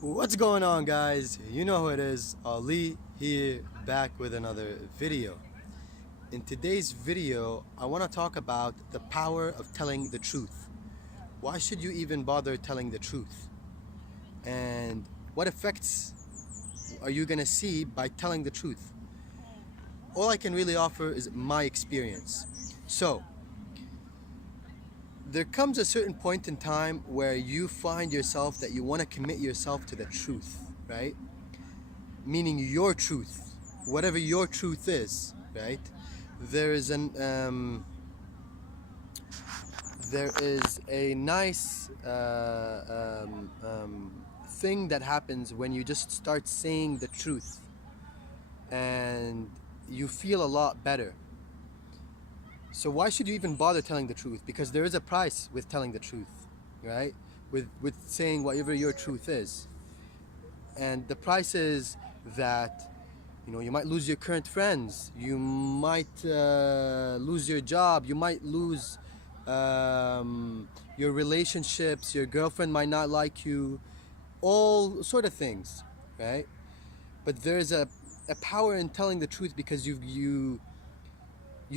What's going on, guys? You know who it is. Ali here, back with another video. In today's video, I want to talk about the power of telling the truth. Why should you even bother telling the truth? And what effects are you going to see by telling the truth? All I can really offer is my experience. So, there comes a certain point in time where you find yourself that you want to commit yourself to the truth, right? Meaning your truth, whatever your truth is, right? There is an there is a nice thing that happens when you just start saying the truth, and you feel a lot better. So why should you even bother telling the truth? Because there is a price with telling the truth, right? With saying whatever your truth is. And the price is that you might lose your current friends, you might lose your job, you might lose your relationships, your girlfriend might not like you, all sort of things, right? But there's a power in telling the truth because you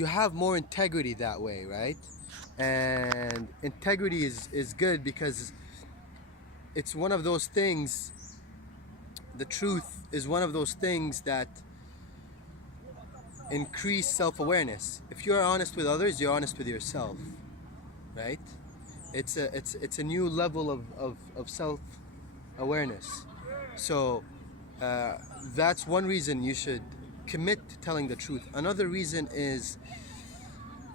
have more integrity that way, right? And integrity is good because it's one of those things. The truth is one of those things that increase self-awareness. If you're honest with others, you're honest with yourself, right? It's a new level of self-awareness. So that's one reason you should commit to telling the truth. Another reason is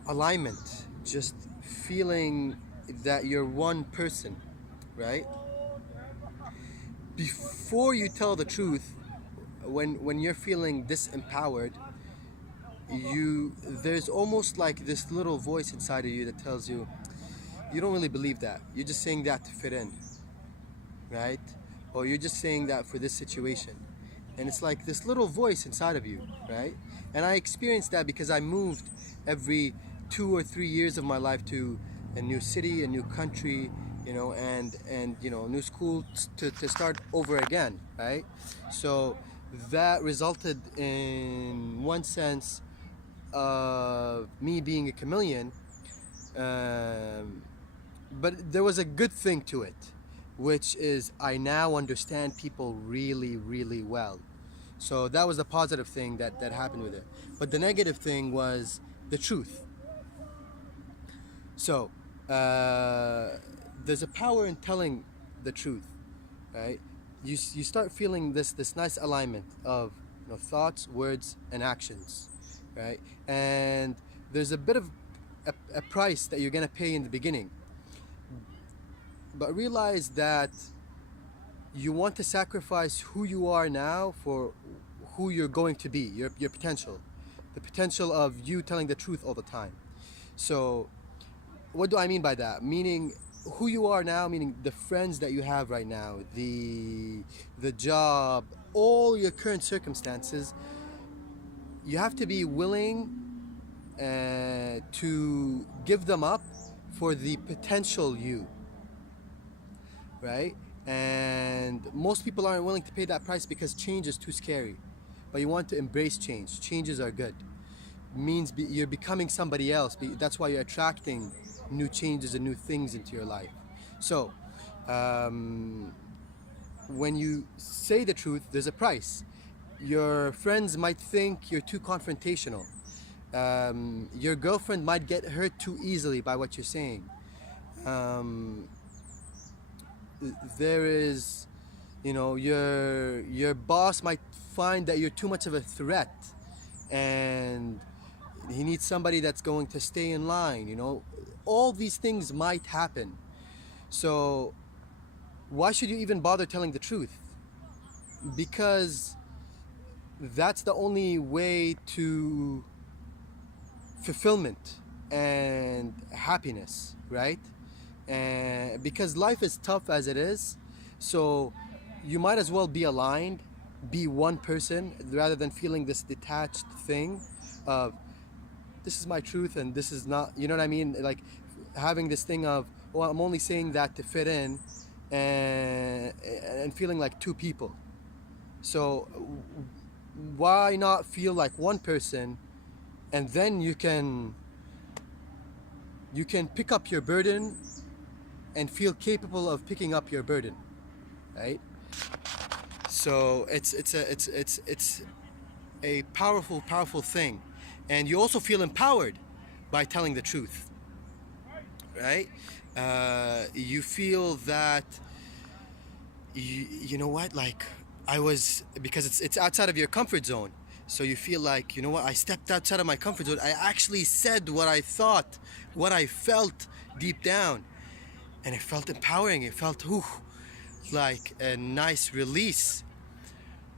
alignment, just feeling that you're one person, right? Before you tell the truth, when you're feeling disempowered, there's almost like this little voice inside of you that tells you you don't really believe that. You're just saying that to fit in, right? Or you're just saying that for this situation. And it's like this little voice inside of you, right? And I experienced that because I moved every 2 or 3 years of my life to a new city, a new country, and new school to start over again, right? So that resulted in one sense of me being a chameleon, but there was a good thing to it, which is I now understand people really, really well. So that was the positive thing that happened with it. But the negative thing was the truth. So there's a power in telling the truth, right? You start feeling this nice alignment of thoughts, words, and actions, right? And there's a bit of a price that you're gonna pay in the beginning, but realize that you want to sacrifice who you are now for who you're going to be, your potential, the potential of you telling the truth all the time. So what do I mean by that? Meaning who you are now, meaning the friends that you have right now, the job, all your current circumstances. You have to be willing to give them up for the potential you, right? And most people aren't willing to pay that price because change is too scary. But you want to embrace change. Changes are good. Means you're becoming somebody else. That's why you're attracting new changes and new things into your life. So when you say the truth, there's a price. Your friends might think you're too confrontational. Your girlfriend might get hurt too easily by what you're saying. There is, your boss might find that you're too much of a threat, and he needs somebody that's going to stay in line. All these things might happen. So why should you even bother telling the truth? Because that's the only way to fulfillment and happiness, right? And because life is tough as it is, so you might as well be aligned, be one person, rather than feeling this detached thing of this is my truth and this is not, you know what I mean? Like having this thing of, oh, I'm only saying that to fit in, and feeling like two people. So why not feel like one person, and then you can pick up your burden and feel capable of picking up your burden, right? So it's a powerful thing, and you also feel empowered by telling the truth, right? You feel that you know what, like I was, because it's outside of your comfort zone. So you feel like, you know what, I stepped outside of my comfort zone. I actually said what I thought, what I felt deep down, and it felt empowering. It felt like a nice release.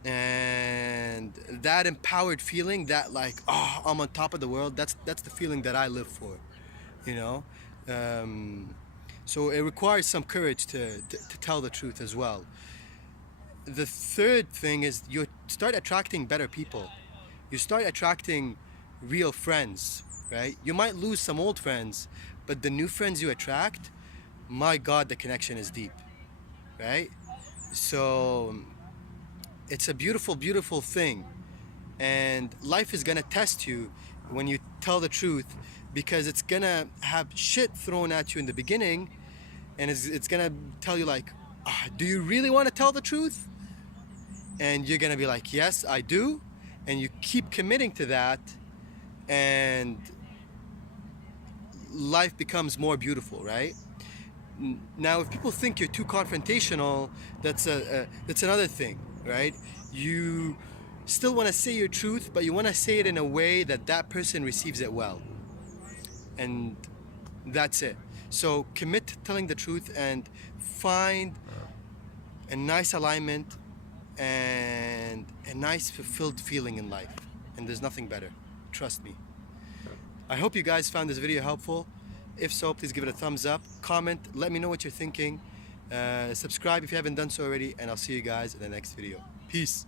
And that empowered feeling, that like, oh, I'm on top of the world, that's the feeling that I live for, you know. So it requires some courage to tell the truth as well. The third thing is you start attracting better people. You start attracting real friends, right? You might lose some old friends, but the new friends you attract, my God, the connection is deep, right? So it's a beautiful thing. And life is gonna test you when you tell the truth, because it's gonna have shit thrown at you in the beginning, and it's gonna tell you like, do you really want to tell the truth? And you're gonna be like, yes, I do. And you keep committing to that, and life becomes more beautiful, right? Now, if people think you're too confrontational, that's another thing, right? You still want to say your truth, but you want to say it in a way that that person receives it well, and that's it. So commit to telling the truth and find a nice alignment and a nice fulfilled feeling in life, and there's nothing better, trust me. I hope you guys found this video helpful. If so, please give it a thumbs up, comment, let me know what you're thinking, subscribe if you haven't done so already, and I'll see you guys in the next video. Peace.